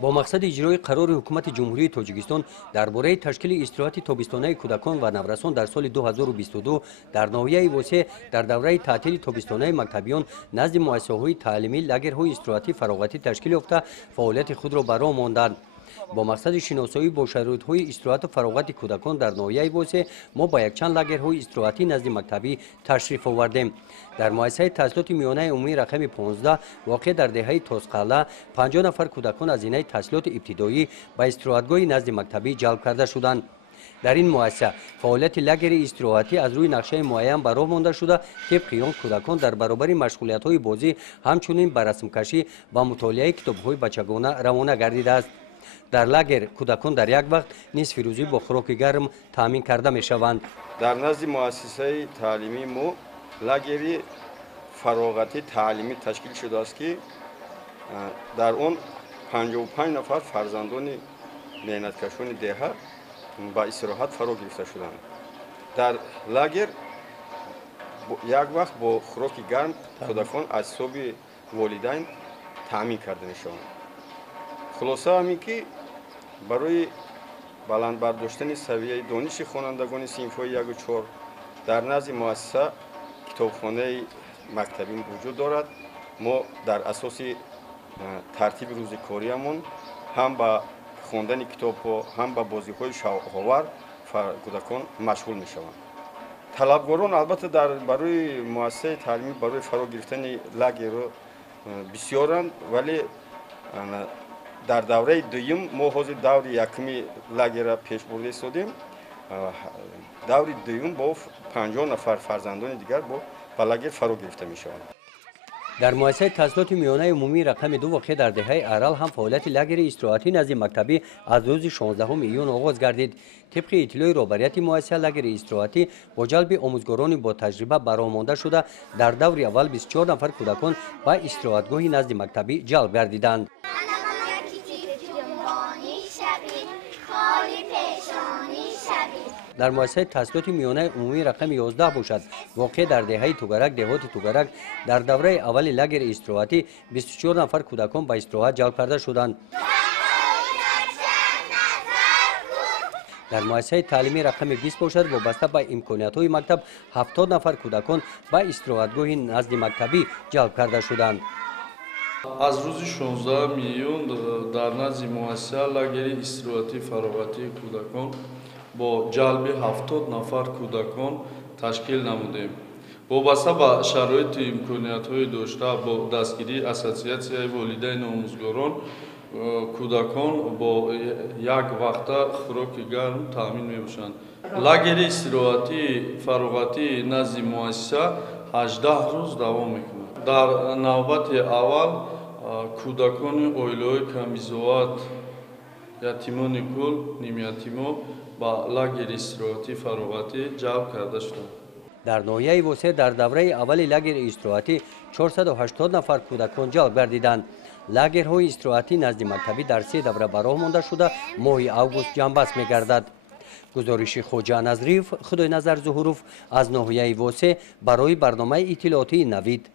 با مقصد اجرای قرار حکومت جمهوری تاجیکستان درباره تشکیل استراحت تابستانه کودکان و نورسان در سال 2022 در ناحیه واسه در دوره تعطیل تابستانه مکتبیان نزد مؤسسه‌های تعلیمی لاگرهای استراحتی فراغتی تشکیل یافته فعالیت خود را برا ماندند. با مقصد شناسایی با شرایط‌های استراحت و فراغت کودکان در ناحیه واسه ما با یک چند لاگرهای استراحتی نزد مکتبی تشریف آوردیم. در مؤسسه تحصیلات میانه عمومی رقم 15 واقع در دهه توسقله 50 نفر کودکان از زمینه تحصیلات ابتدایی به استراحتگاه نزد مکتبی جلب کرده شدند. در این مؤسسه فعالیت لاگر استراحتی از روی نقشه معین به راه مانده شده. طبق آن کودکان در برابر مشغولیت‌های بازی همچنین به رسم کشی و مطالعه کتاب‌های بچگانه روانه گردیده است. در لاگر کودکان در یک وقت نصف روزی با خوراک گرم تامین کرده می شوند. در نزد مؤسسه تعلیمی ما لاگری فراغتی تعلیمی تشکیل شده است که در آن 55 نفر فرزندان محنتکشان دهه با استراحت فرا گرفته شدند. در لاگر یک وقت با خوراک گرم کودکان از حساب والدین تامین کرده می شوند. خلاصه همین که برای بلند برداشتن سویه دانش خوانندگان صنف‌های 1 و 4 در نزد مؤسسه کتابخانه مکتبی وجود دارد. ما در اساس ترتیب روزکاریمون هم به خواندن کتاب‌ها هم به بازی‌های شوق‌آور کودکان مشغول می‌شوند. طلبگاران البته برای مؤسسه تعلیمی برای فرا گرفتن لاگر بسیارند، ولی در دوره دوم ما حاضر دور یکمی لاگر پیش برده استادیم. دور دوم با 50 نفر فرزندان دیگر با لاگر فرا گرفته می شوند. در مؤسسه تحصیلات میانه عمومی رقم 2 واقع در دهه ارال هم فعالیت لاگر استراحتی نزد مکتبی از روز 16 ایون آغاز گردید. طبق اطلاع رهبریت مؤسسه لاگر استراحتی با جلب آموزگاران با تجربه برآمده شده در دور اول 24 نفر کودکان به استراحتگاه نزد مکتبی جلب گردیدند. در مؤسسه تحصیلات میانه عمومی رقم 11 باشد واقع در دهه توگرک دهات توگرک در دوره اول لاگر استراحتی 24 نفر کودکان به استراحت جلب کرده شدند. در مؤسسه تعلیمی رقم 20 باشد وابسته به امکانیت‌های مکتب 70 نفر کودکان به استراحتگاه نزد مکتبی جلب کرده شدند. از روز 16 میلیون در نزد مؤسسه لاگر استراحتی فراغتی کودکان با جلب 70 نفر کودکان تشکیل نمودیم. وابسته به شرایط امکانیت‌های داشته با دستگیری اساسیاسیای والدین آموزگاران کودکان با یک وقت خوراک گرم تامین می‌باشند. لاگر استراحتی فراغتی نزد مؤسسه 18 روز دوام می‌کند. در نوبت اول کودکان اویلای کمیزوات یتیمان کل نیم یتیما با لاگر استراحتی فراغتی جلب کرده شدند. در ناحیه واسه در دوره اول لاگر استراحتی 480 نفر کودکان جلب گردیدند. لاگرهای استراحتی نزد مکتبی در 3 دوره براه مانده شده ماه اوگوست جنبست می‌گردد. گزارش خوجا نظریف خدای نظر ظهوروف از ناحیه واسه برای برنامه اطلاعاتی نوید.